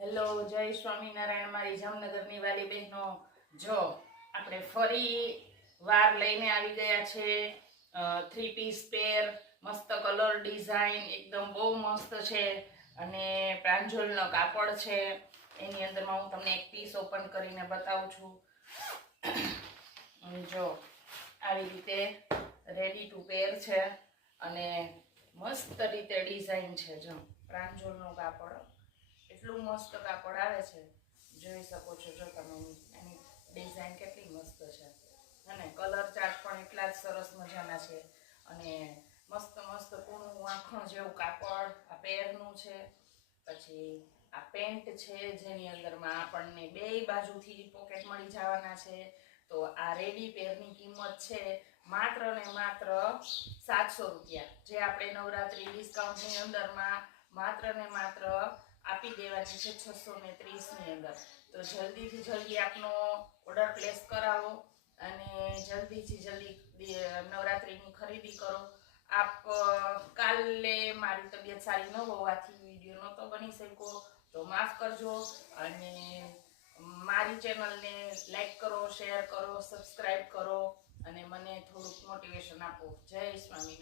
Hello, જય સ્વામિનારાયણ મારી જામનગરની વાલી બહેનો। જો આપણે ફરી વાર લઈને આવી ગયા છે 3 પીસ પેર, મસ્ત કલર ડિઝાઇન એકદમ બહુ મસ્ત છે અને પ્રાંજલનો કાપડ છે। એની અંદરમાં હું તમને એક પીસ ઓપન કરીને બતાવું છું। જો આવી રીતે રેડી ટુ પેર છે અને મસ્ત રીતે ડિઝાઇન છે। જો પ્રાંજલનો કાપડ એટલું મસ્ત કાપડ આવે છે, જોઈ શકો છો। જો તમે એની ડિઝાઇન કેટલી મસ્ત છે અને કલર ચાર્ટ પણ એટલા જ સરસ મજાના છે અને મસ્ત મસ્ત કૂણું વાંખણ જેવું કાપડ આ પેરનું છે। પછી આ પેન્ટ છે જેની અંદરમાં આપણને બે બાજુથી પોકેટ મળી જવાના છે। તો આ રેડી પેરની કિંમત છે માત્ર ને માત્ર 700 રૂપિયા, જે આપણે નવરાત્રી ડિસ્કાઉન્ટની અંદરમાં માત્ર ને માત્ર આપી દેવાની છે 630 ની અંદર। તો જલ્દીથી જલ્દી આપનો ઓર્ડર પ્લેસ કરાવો અને જલ્દીથી જલ્દી નવરાત્રીની ખરીદી કરો। આપ કાલે મારી તબિયત સારી ન હોવાથી વિડીયો નહોતો બની શક્યો, તો માફ કરજો અને મારી ચેનલને લાઈક કરો, શેર કરો, સબસ્ક્રાઈબ કરો અને મને થોડુંક મોટિવેશન આપો। જય સ્વામિનારાયણ।